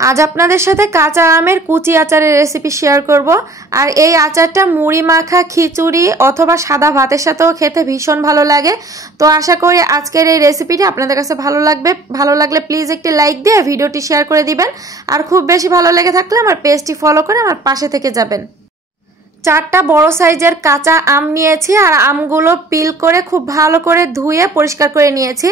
আজ আপনাদের সাথে কাঁচা আমের কুচি আচারের রেসিপি শেয়ার করব। আর এই আচারটা মুড়ি মাখা, খিচুড়ি অথবা সাদা ভাতের সাথেও খেতে ভীষণ ভালো লাগে। তো আশা করি আজকের এই রেসিপিটি আপনাদের কাছে ভালো লাগবে। ভালো লাগলে প্লিজ একটি লাইক দিয়ে ভিডিওটি শেয়ার করে দিবেন। আর খুব বেশি ভালো লেগে থাকলে আমার পেজটি ফলো করে আমার পাশে থেকে যাবেন। 4টা বড় সাইজের কাঁচা আম নিয়েছি আর আমগুলো পিল করে খুব ভালো করে ধুয়ে পরিষ্কার করে নিয়েছি।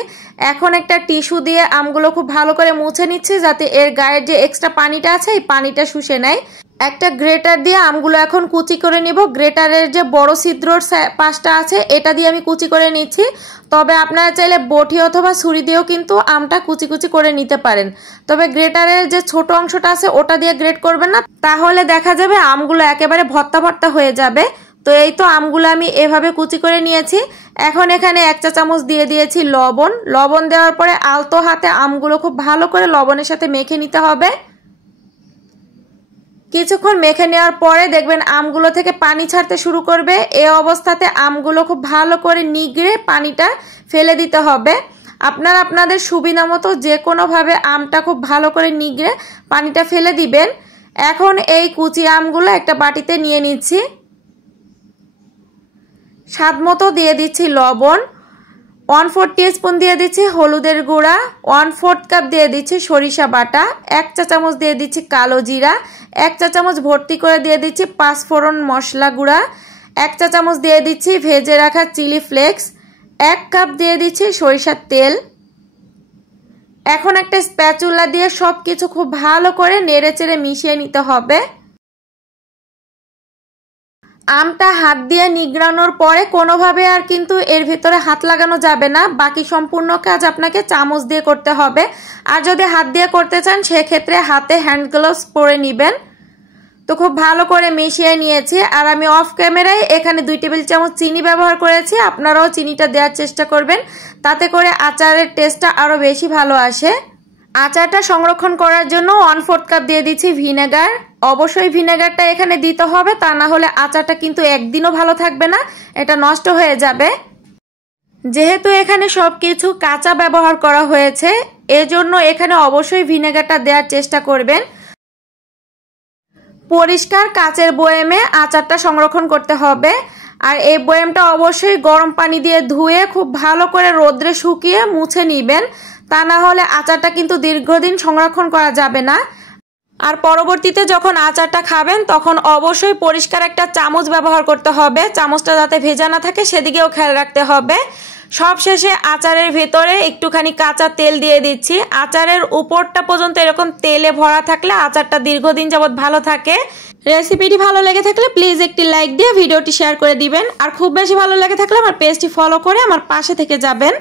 এখন একটা টিস্যু দিয়ে আমগুলো খুব ভালো করে মুছে নিচ্ছি যাতে এর গায়ের যে এক্সট্রা পানিটা আছে এই পানিটা শুষে নেয়। একটা গ্রেটার দিয়ে আমগুলো এখন কুচি করে নিব। গ্রেটারের যে বড় ছিদ্রর পাশটা আছে এটা দিয়ে আমি কুচি করে নিচ্ছি। তবে আপনারা চাইলে বটি অথবা ছুরি দিয়েও কিন্তু আমটা কুচি কুচি করে নিতে পারেন। তবে গ্রেটারের যে ছোট অংশটা আছে ওটা দিয়ে গ্রেট করবেন না, তাহলে দেখা যাবে আমগুলো একেবারে ভর্তা ভর্তা হয়ে যাবে। তো এই তো আমগুলো আমি এভাবে কুচি করে নিয়েছি। এখন এখানে 1 চা চামচ দিয়ে দিয়েছি লবণ। লবণ দেওয়ার পরে আলতো হাতে আমগুলো খুব ভালো করে লবণের সাথে মেখে নিতে হবে। কিছুক্ষণ মেখে নেওয়ার পরে দেখবেন আমগুলো থেকে পানি ছাড়তে শুরু করবে। এই অবস্থাতে আমগুলো খুব ভালো করে নিগড়ে পানিটা ফেলে দিতে হবে। আপনারা আপনাদের সুবিধা মতো যে কোনোভাবে আমটা খুব ভালো করে নিগড়ে পানিটা ফেলে দিবেন। এখন এই কুচি আমগুলো একটা বাটিতে নিয়ে নিচ্ছি। স্বাদ মতো দিয়ে দিচ্ছি লবণ, 1/4 টিস্পুন দিয়ে দিচ্ছি হলুদের গুঁড়া, 1/4 কাপ দিয়ে দিচ্ছি সরিষা বাটা, 1 চা চামচ দিয়ে দিচ্ছি কালো জিরা, 1 চা চামচ ভর্তি করে দিয়ে দিচ্ছি 5 ফোড়ন মশলা গুঁড়া, 1 চা চামচ দিয়ে দিচ্ছি ভেজে রাখা চিলি ফ্লেক্স, 1 কাপ দিয়ে দিচ্ছি সরিষার তেল। এখন একটা স্প্যাচুলা দিয়ে সবকিছু খুব ভালো করে নেড়েচেড়ে মিশিয়ে নিতে হবে। আমটা হাত দিয়ে নিগড়ানোর পরে কোনোভাবে আর কিন্তু এর ভিতরে হাত লাগানো যাবে না। বাকি সম্পূর্ণ কাজ আপনাকে চামচ দিয়ে করতে হবে। আর যদি হাত দিয়ে করতে চান সেক্ষেত্রে হাতে হ্যান্ড গ্লাভস পরে নেবেন। তো খুব ভালো করে মিশিয়ে নিয়েছি। আর আমি অফ ক্যামেরায় এখানে 2 টেবিল চামচ চিনি ব্যবহার করেছি। আপনারাও চিনিটা দেওয়ার চেষ্টা করবেন, তাতে করে আচারের টেস্টটা আরও বেশি ভালো আসে। আচারটা সংরক্ষণ করার জন্য 1/4 কাপ দিয়ে দিচ্ছি ভিনেগার। অবশ্যই ভিনেগারটা এখানে দিতে হবে, তা না হলে আচারটা কিন্তু একদিনও ভালো থাকবে না, এটা নষ্ট হয়ে যাবে। যেহেতু এখানে সবকিছু কাঁচা ব্যবহার করা হয়েছে এজন্য এখানে অবশ্যই ভিনেগারটা দেওয়ার চেষ্টা করবেন। পরিষ্কার কাচের বয়ামে আচারটা সংরক্ষণ করতে হবে। আর এই বয়ামটা অবশ্যই গরম পানি দিয়ে ধুয়ে খুব ভালো করে রোদ্রে শুকিয়ে মুছে নেবেন, তা না হলে আচারটা কিন্তু দীর্ঘদিন সংরক্ষণ করা যাবে না। আর পরবর্তীতে যখন আচারটা খাবেন তখন অবশ্যই পরিষ্কার একটা চামচ ব্যবহার করতে হবে। চামচটা যাতে ভেজা না থাকে সেদিকেও খেয়াল রাখতে হবে। সবশেষে আচারের ভেতরে একটুখানি কাঁচা তেল দিয়ে দিচ্ছি। আচারের উপরটা পর্যন্ত এরকম তেলে ভরা থাকলে আচারটা দীর্ঘদিন যাবত ভালো থাকে। রেসিপিটি ভালো লেগে থাকলে প্লিজ একটি লাইক দিয়ে ভিডিওটি শেয়ার করে দিবেন। আর খুব বেশি ভালো লেগে থাকলে আমার পেজটি ফলো করে আমার পাশে থেকে যাবেন।